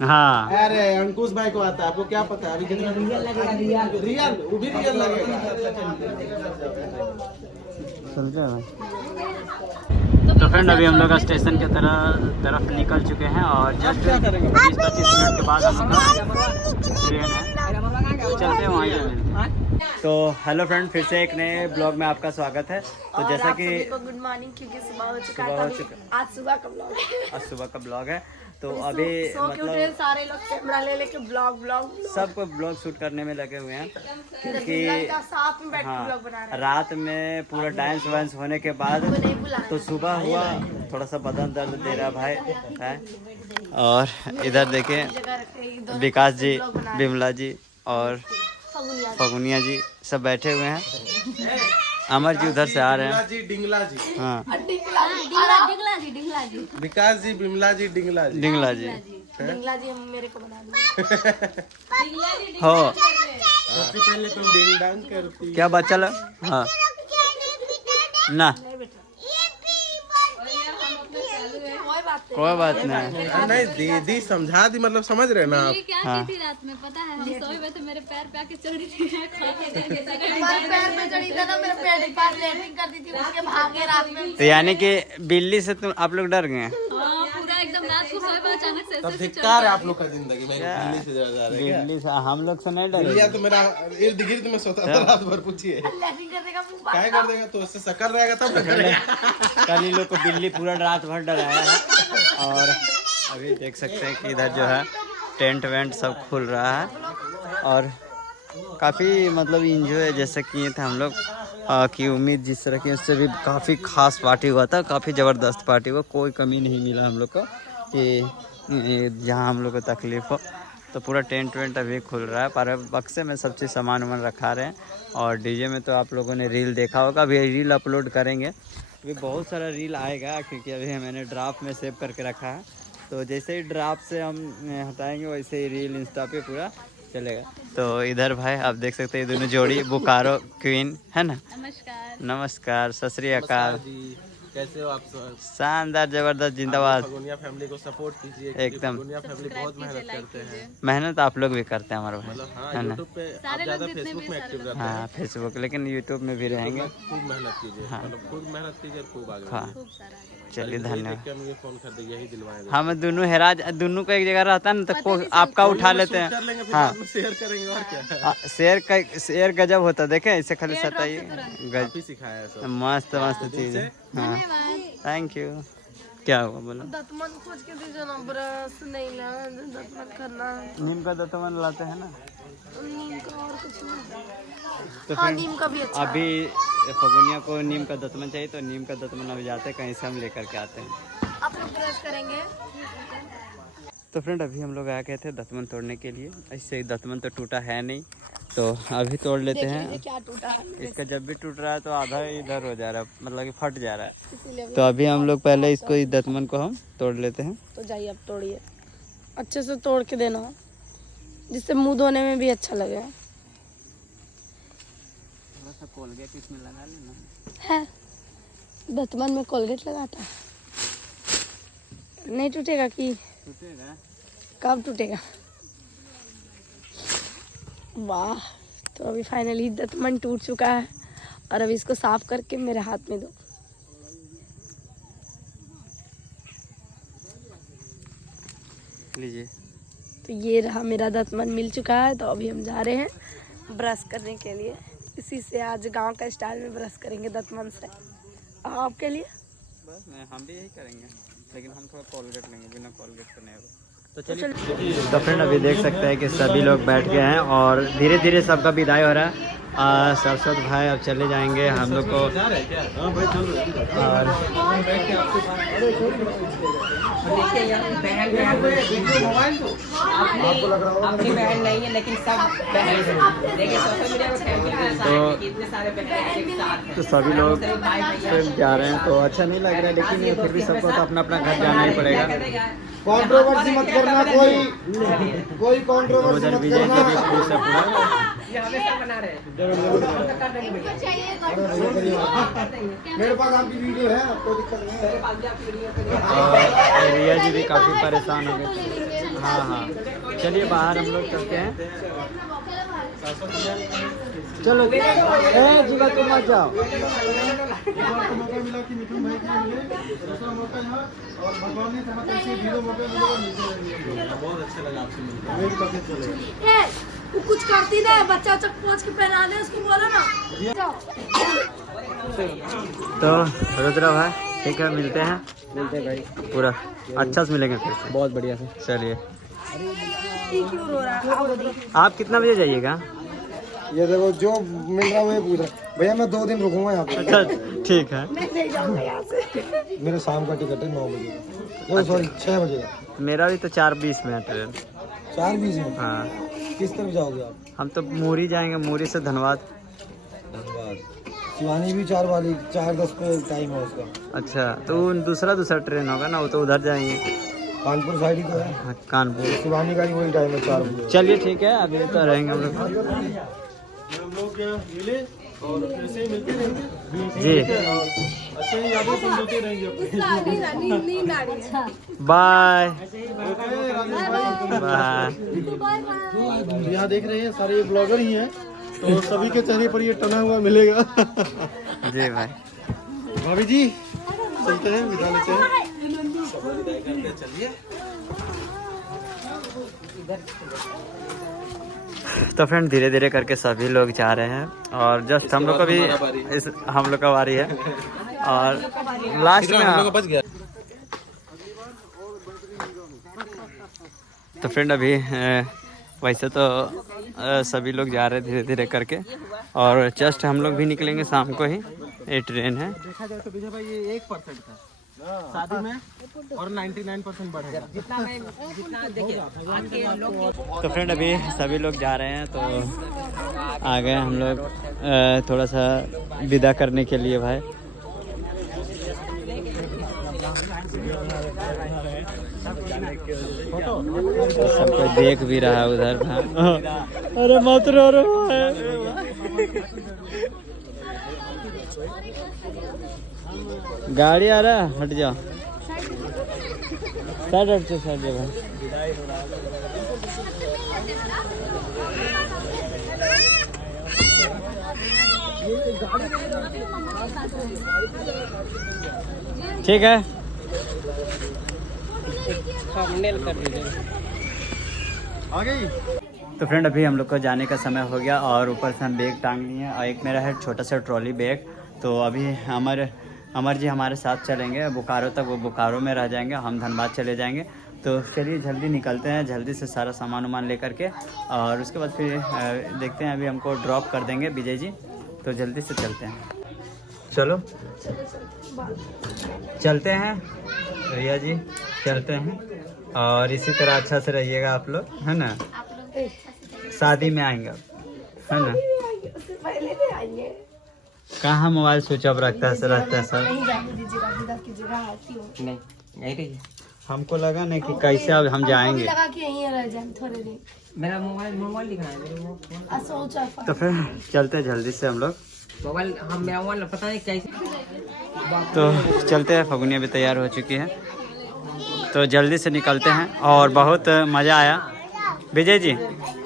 हाँ अरे अंकुश भाई को आता है, आपको क्या पता है अभी कितना रियल वो भी रियल लगेगा। चल गया भाई। तो फ्रेंड अभी हम लोग स्टेशन की तरफ निकल चुके हैं और जस्ट 20-25 मिनट के बाद हम लोग ट्रेन है, चलते हैं वहाँ जाने। तो हेलो फ्रेंड, फिर से एक नए ब्लॉग में आपका स्वागत है। तो जैसा कि गुड मॉर्निंग, क्योंकि सुबह हो चुका है, आज सुबह का ब्लॉग है। आज सुबह का ब्लॉग है। तो अभी मतलब सारे लोग कैमरा ले लेके ब्लॉग सबको ब्लॉग शूट करने में लगे हुए हैं, क्योंकि साथ में बैठ के ब्लॉग बना रहे हैं। रात में पूरा डांस वांस होने के बाद तो सुबह हुआ, थोड़ा सा बदन दर्द दे रहा भाई है। और इधर देखें विकास जी, बिमला जी और फगुनिया जी सब बैठे हुए हैं। अमर जी उधर से आ रहे हैं। डिंगला जी, हाँ विकास जी, बिमला जी, डिंगला जी, डिंगला जी हम मेरे को बना दो। हो। सबसे पहले तुम डिंग डांग करती। क्या बात चल। हाँ ना कोई बात नहीं। नहीं दीदी समझा दी, मतलब समझ रहे ना आप। क्या की थी रात में पता है, हम सोए हुए थे, मेरे पैर पे आके चढ़ी थी। पैर पे चढ़ी थी ना, मेरे पेट के पास लैट्रिन करती थी, उसके भागे रात में। तो यानी कि बिल्ली से तुम आप लोग डर गए? पूरा एकदम रात को सोए हुए अचानक से तब धिक्कार है आप लोग का जिंदगी में, बिल्ली से डर जा रहे हैं क्या? बिल्ली से हम लोग से नहीं डरे। बिल्लिया तो मेरा इर्द गिर्द में सोता था रात भर, पूछिए लैट्रिन करने का मुंह क्या कर देगा, तो उससे शक्कर रहेगा तब न करेगा। कल ही लोग को बिल्ली पूरा रात भर डराया है। और अभी देख सकते हैं कि इधर जो है टेंट वेंट सब खुल रहा है और काफ़ी मतलब इंजॉय जैसे किए थे हम लोग की उम्मीद जिस तरह की, उससे भी काफ़ी खास पार्टी हुआ था, काफ़ी ज़बरदस्त पार्टी हुआ। कोई कमी नहीं मिला हम लोग को कि जहाँ हम लोग को तकलीफ़ हो। तो पूरा टेंट वेंट अभी खुल रहा है, पर बक्से में सब चीज़ सामान वामान रखा रहे हैं। और डीजे में तो आप लोगों ने रील देखा होगा, अभी रील अपलोड करेंगे। अभी बहुत सारा रील आएगा क्योंकि अभी मैंने ड्राफ्ट में सेव करके रखा है। तो जैसे ही ड्राफ्ट से हम हटाएंगे वैसे ही रील इंस्टा पे पूरा चलेगा। तो इधर भाई आप देख सकते हैं, दोनों जोड़ी बोकारो क्वीन है ना। नमस्कार। नमस्कार, सत श्री अकाल। कैसे हो आप सब? शानदार जबरदस्त जिंदाबाद। फगुनिया फैमिली को सपोर्ट कीजिए, एकदम। फगुनिया फैमिली बहुत मेहनत करते हैं। मेहनत आप लोग भी करते हैं हमारे भाई, मतलब हाँ, है ना। यूट्यूब पे आप ज़्यादा फेसबुक में एक्टिव रहते हैं। हाँ फेसबुक, लेकिन यूट्यूब में भी रहेंगे। खूब मेहनत कीजिए, मतलब खूब मेहनत कीजिए, खूब आगे हाँ चलिए धन्यवाद। बढ़िए। मुझे फोन कर दे, यही दिलवाएंगे। हम दोनों हेराज, दोनों को एक जगह रहता है ना, तो आपका उठा लेते हैं। कर लेंगे, फिर हाँ बाद में शेयर करेंगे और क्या। शेर गजब होता, देखे ऐसे खाली सताइए आप ही सिखाया है सब। मस्त मस्त चीज़ है। हाँ थैंक यू। क्या हुआ बोलो? दतमन खोज के दीजिए ना, ब्रश नहीं ला, दतमन करना है। नीम का दतमन लाते हैं ना। नीम का और कुछ नहीं। तो हाँ फिर नीम का भी अच्छा है। अभी फगुनिया को नीम का दतमन चाहिए, तो नीम का दतमन अभी जाते हैं कहीं से हम लेकर के आते हैं। आप लोग ब्रश करेंगे। तो फ्रेंड अभी हम लोग आ गए थे दतमन तोड़ने के लिए। ऐसे दतमन तो टूटा है नहीं, तो अभी तोड़ लेते हैं। क्या टूटा है इसका जब भी टूट रहा है तो आधा इधर हो जा रहा है, मतलब कि फट जा रहा है। इसीलिए। तो अभी हम लोग पहले इसको, इस दतमन को हम तोड़ लेते हैं। तो जाइए अब तोड़िए, अच्छे से तोड़ के देना, जिससे मुंह धोने में भी अच्छा लगे। थोड़ा सा कोलगेट इसमें लगा लेना है, दतमन में कोलगेट लगाता है, नहीं टूटेगा कि? टूटेगा। कब टूटेगा? वाह, तो अभी फाइनली दतमन टूट चुका है और अभी इसको साफ करके मेरे हाथ में दो। लीजिए। तो ये रहा मेरा दतमन मिल चुका है। तो अभी हम जा रहे हैं ब्रश करने के लिए। इसी से आज गांव का स्टाइल में ब्रश करेंगे दतमन से। आपके लिए बस हम भी यही करेंगे, लेकिन हम थोड़ा कोलगेट लेंगे, बिना कोलगेट का नहीं होगा। तो चलिए। तो फ्रेंड अभी देख सकते हैं कि सभी लोग बैठ गए हैं और धीरे धीरे सबका विदाई हो रहा है। सरस्वत भाई अब चले जाएंगे हम लोग को। और अपनी बहन नहीं है लेकिन सब बहन है। देखिए सोशल मीडिया पे फैमिली इतने सारे बहन एक साथ हैं। तो सभी लोग फिर जा रहे हैं, तो अच्छा नहीं लग रहा है, लेकिन फिर भी सबको तो अपना अपना घर जाना ही पड़ेगा। कंट्रोवर्सी मत करो करना, कोई कंट्रोवर्सी उधर मत विजय करना। जी भी खुश है पूरा। ये हमेशा बना रहे हैं। मेरे पास आपकी वीडियो है, कोई दिक्कत नहीं है। और रिया जी भी काफ़ी परेशान हो गए। हाँ हाँ, चलिए बाहर हम लोग चलते हैं। चलो ए जुगा तुम मत जाओ। मौका मिला कि मिथुन भाई के लिए दूसरा मौका यहाँ, और भगवान ने चाहा तो ऐसे ढेरों मौके मिलेगा, मिलते रहेंगे। बहुत अच्छा लगा आपसे मिलकर। वेट करते चले। वो कुछ करती ना, बच्चा उच्चा पहुँच के पहना दे उसको, बोलो ना। तो रुद्र भाई ठीक है, मिलते हैं भाई, पूरा अच्छा से मिलेंगे फिर से, बहुत बढ़िया से। चलिए, क्यों रो रहा है? आओ दीदी। आप कितना बजे जाइएगा? ये देखो जो मिल रहा है वही पूछ रहा है। भैया मैं 2 दिन रुकूंगा यहाँ पे। अच्छा ठीक है। मैं नहीं जाऊंगा यहाँ से। मेरे शाम का टिकट है 9 बजे का, सॉरी 6 बजे का। मेरा भी तो 4:20 में है ट्रेन। 4:20 में? हाँ, किस तरफ जाओगे आप? हम तो मूरी जाएंगे, मूरी से धनबाद। धन्यवाद। शिवानी भी 4:10 पे टाइम है उसका। अच्छा, तो दूसरा ट्रेन होगा ना, वो तो उधर जाएंगे, कानपुर साइड ही तो है। हाँ, कानपुर। शिवानी का भी वही टाइम है 4 बजे। चलिए ठीक है, अभी तो रहेंगे हम लोग। हम लोग मिले और ऐसे ही मिलते रहेंगे जी, ऐसे ही यादें सुनते रहेंगे। Bye bye. यहाँ देख रहे हैं सारे ब्लॉगर ही हैं, तो सभी के चेहरे पर ये टना हुआ मिलेगा। जी भाई। भाभी जी चलते हैं, विदा लेते हैं। तो फ्रेंड धीरे धीरे करके सभी लोग जा रहे हैं, और जस्ट हम लोग का भी हम लोग का बारी है, और लास्ट में बच गया। तो फ्रेंड अभी वैसे तो सभी लोग जा रहे हैं धीरे धीरे करके, और जस्ट हम लोग भी निकलेंगे शाम को ही, ये ट्रेन है। देखा जाए तो विजय भाई ये 1% था शादी में, और 99% बढ़ेगा। जितना देखिए आज के लोग तो फ्रेंड अभी सभी लोग जा रहे हैं, तो आ गए हम लोग थोड़ा सा विदा करने के लिए भाई। सब कोई देख भी रहा है उधर। अरे मत रो रो। गाड़ी आ रहा है, हट जाओ, साइड हट जाओ, साइड जगह। ठीक है, थंबनेल कर दीजिए। आ गई। तो फ्रेंड अभी हम लोग को जाने का समय हो गया, और ऊपर से हम बैग टांग लिए हैं, और एक मेरा है छोटा सा ट्रॉली बैग। तो अभी अमर जी हमारे साथ चलेंगे बोकारो तक, वो बोकारो में रह जाएंगे, हम धनबाद चले जाएंगे। तो चलिए जल्दी निकलते हैं, जल्दी से सारा सामान वामान लेकर के, और उसके बाद फिर देखते हैं। अभी हमको ड्रॉप कर देंगे विजय जी, तो जल्दी से चलते हैं। चलो चलते हैं रिया जी, चलते हैं। और इसी तरह अच्छा से रहिएगा आप लोग, है ना। शादी में आएंगे अब, है ना। उससे पहले भी आएंगे। कहाँ मोबाइल स्विच ऑफ रहता है सर। नहीं जाने दीजिएगा, विदा कीजिएगा, आती हूँ। नहीं नहीं रहिए। हमको लगा नहीं कि कैसे अब हम जाएंगे। लगा कि यहीं रह जाए थोड़े दिन। मेरा मोबाइल दिखा है, मेरे सोचा तो फिर चलते हैं जल्दी से हम लोग। मोबाइल हम मेरा मोबाइल पता नहीं कैसे। तो चलते हैं, फगुनिया भी तैयार हो चुकी है, तो जल्दी से निकलते हैं। और बहुत मज़ा आया विजय जी,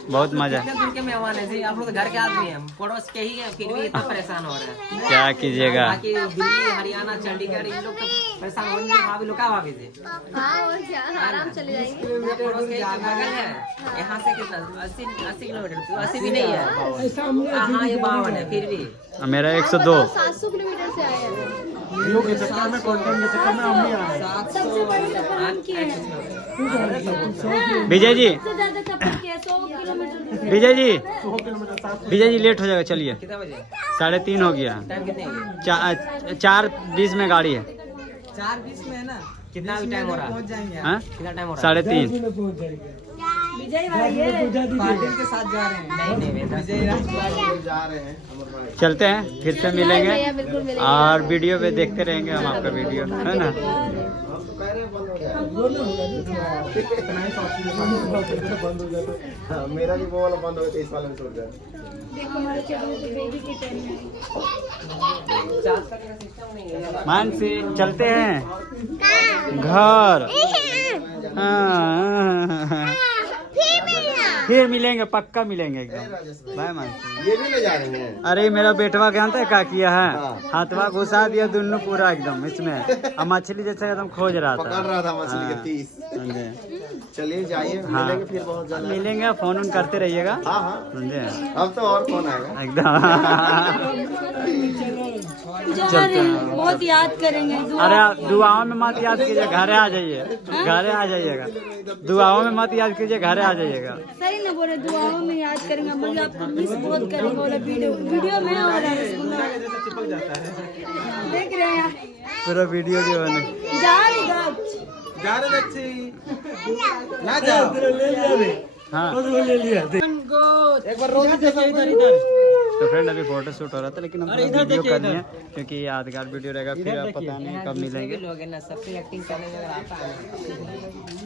बहुत मज़ा। कितने दूर के मेहमान है जी, आप लोग घर के आदमी हैं, पड़ोस के ही हैं, फिर भी इतना परेशान हो रहे हैं। क्या कीजिएगा। बाकी दिल्ली, हरियाणा, चंडीगढ़, इन लोग तो परेशान होंगे। भाभी लोग क्या भाभी जी, हाँ और क्या, आराम चले जाएंगे। पड़ोस के बगल है, यहाँ से कितना 80 किलोमीटर, 80 भी नहीं है। हाँ ये 52 है, फिर भी मेरा 102। 700 किलोमीटर से आए हैं। के चक्कर में, कंटेंट के चक्कर में हम भी आए। सबसे बड़ी सफर हम किए हैं। विजय जी, सबसे ज्यादा सफर किया 100 किलोमीटर। विजय जी लेट हो जाएगा, चलिए। कितना बजे 3:30 हो गया। टाइम कितने हो गए? 4:20 में गाड़ी है। 4:20 में है ना, कितना भी टाइम हो रहा है? हाँ? कितना टाइम हो रहा है? 3:30। विजय भाई है। पाटिल के साथ जा रहे हैं। नहीं विजय जा रहे हैं अमर भाई। चलते हैं, फिर से मिलेंगे भैया बिल्कुल मिलेंगे। और वीडियो पे देखते रहेंगे हम आपका वीडियो, है ना। हम तो कह रहे हैं बंद हो जाए। बंद हो जाता। हाँ, मेरा भी वो वाला बंद हो गया 23 वाला में छोड़ जाए। हमारे चैनल पे बेबी की टेन मानसी चलते हैं घर। हाँ, फिर मिलेंगे, पक्का मिलेंगे एकदम। बाय मानसी। ये भी ले जा रहे हैं। अरे मेरा बेटवा जानते हैं क्या किया है, हाँ। हाथवा घुसा दिया दोनों पूरा एकदम इसमें, और मछली जैसे एकदम खोज रहा था। पकड़ रहा था मछली के हाँ, 30। समझे। चलिए जाइए, हाँ। मिलेंगे फिर बहुत जल्द। मिलेंगे, फोन उन करते रहिएगा, हाँ हाँ, समझे अब तो और कौन आएगा। एकदम। जा रहे हैं, बहुत याद करेंगे। अरे दुआओं में मत याद कीजिए, घरे आ जाइए, घरे आ जाइएगा। दुआओं में मत याद कीजिए, घरे आ जाइएगा। सही ना बोले, दुआओं में याद करेंगे, मगर आपको मिस बहुत करेंगे। बोले वीडियो में और देख रहे हैं पूरा वीडियो जो है जा रहे हैं। जा रहे बच्चे ना जाओ। हाँ। एक बार रोज जैसा इधर तो फ्रेंड अभी फोटो शूट हो रहा था, लेकिन हम वीडियो करनी है क्योंकि यादगार वीडियो रहेगा, फिर आप पता नहीं कब मिलेंगे। लोग हैं ना, सबसे एक्टिंग करने में अगर आता है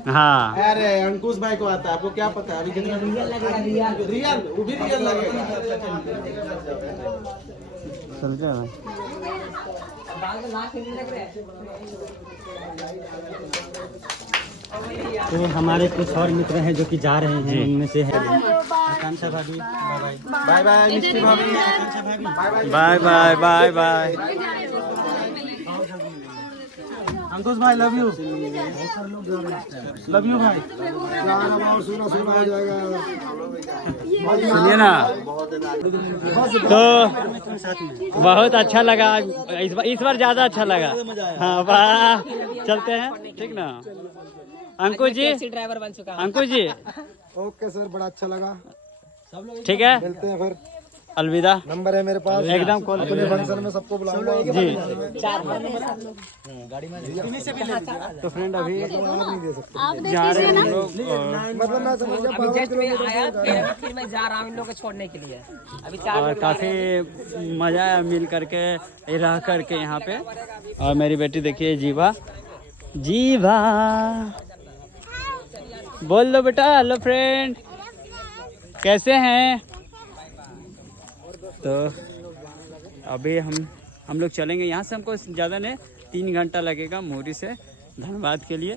ना। हाँ, अरे अंकुश भाई को आता है, आपको क्या पता है अभी कितना रियल लगेगा। रियल वो भी रियल लगेगा। चल जाए भाई। बाल में लाख नहीं लग रहे हैं। तो हमारे कुछ और मित्र हैं जो कि जा रहे हैं, उनमें से है आकांक्षा भाभी। बाय बाय मिस्टी भाभी। Bye bye bye bye. Ankush भाई लव यू। लव यू भाई। सुना सुना हो जाएगा। सुनिए ना, तो बहुत अच्छा लगा, इस बार ज्यादा अच्छा लगा। हाँ वाह, चलते हैं, ठीक ना अंकुश जी। टैक्सी ड्राइवर बन चुका हूं। अंकुश जी ओके सर, बड़ा अच्छा लगा। ठीक है, मिलते हैं फिर। अलविदा। नंबर है मेरे पास, एकदम कॉल अपने फंक्शन में सबको बुलाऊंगा जी। तो फ्रेंड अभी आप जा रहे हैं हम लोग, और मतलब मैं समझ गया अभी जस्ट मैं आया, फिर मैं जा रहा हूँ इन लोगों को छोड़ने के लिए। अभी 4 और काफ़ी मज़ा आया मिल करके, रह करके यहाँ पे। और मेरी बेटी देखिए जीवा, जीवा बोल दो बेटा हेलो फ्रेंड, कैसे हैं। तो अभी हम लोग चलेंगे यहाँ से, हमको ज़्यादा नहीं 3 घंटा लगेगा मुहरी से धनबाद के लिए।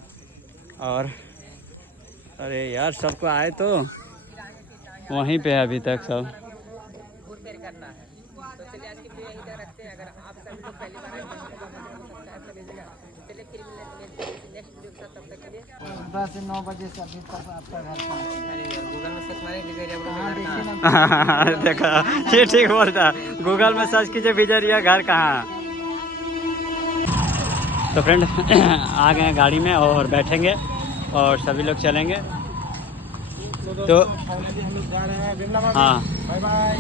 और अरे यार सबको आए तो वहीं पे है अभी तक सब। करना है तो चलिए आज की वीडियो यहीं तक रखते हैं। अगर आप सभी लोग पहली बार आए तो चलिए फिर नेक्स्ट वीडियो के साथ, तब तक के लिए 10 से 9 बजे से अभी तक आपका घर था। गूगल में सर्च मारेंगे देखा, ये ठीक बोलता, गूगल में सर्च कीजिए विजय घर कहाँ। तो फ्रेंड आ गए हैं गाड़ी में और बैठेंगे और सभी लोग चलेंगे। तो हाँ, बाय बाय,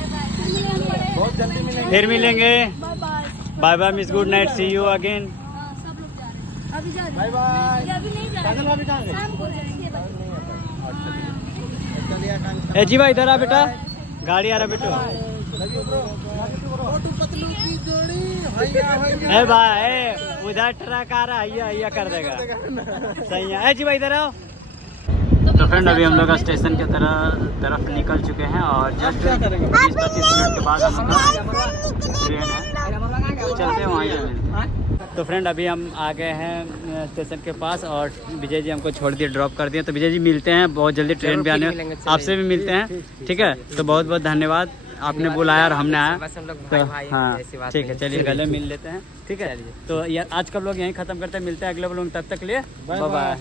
बहुत जल्दी मिलेंगे। फिर मिलेंगे। Bye bye. Bye bye miss, good night, see you again. सब लोग जा रहे हैं, अभी जा रहे बाय बाय। हैं, अभी नहीं जा रहे हैं, शाम को जाएंगे। ए जीवा इधर आ बेटा, गाड़ी आ रहा बेटो। ए भाई उधर ट्रक आ रहा है, ये कर देगा सही है। ए जीवा इधर आओ। तो फ्रेंड अभी हम लोग स्टेशन के तरफ निकल चुके हैं और जस्ट 20-25 मिनट के बाद हम लोग ट्रेन है, चलते हैं वहीं पे। तो फ्रेंड अभी हम आ गए हैं स्टेशन के पास और विजय जी हमको छोड़ दिए, ड्रॉप कर दिए। तो विजय जी मिलते हैं बहुत जल्दी ट्रेन पे आने, आपसे भी मिलते हैं, ठीक है। तो बहुत बहुत धन्यवाद, आपने बुलाया और हमने आया। बस हम लोग तो भाई हाँ ऐसी बात ठीक है, नहीं। चलिए गले मिल लेते हैं, ठीक है। तो यार आज का व्लॉग यहीं ख़त्म करते हैं, मिलते हैं अगले व्लॉग, तब तक के लिए बाय बाय।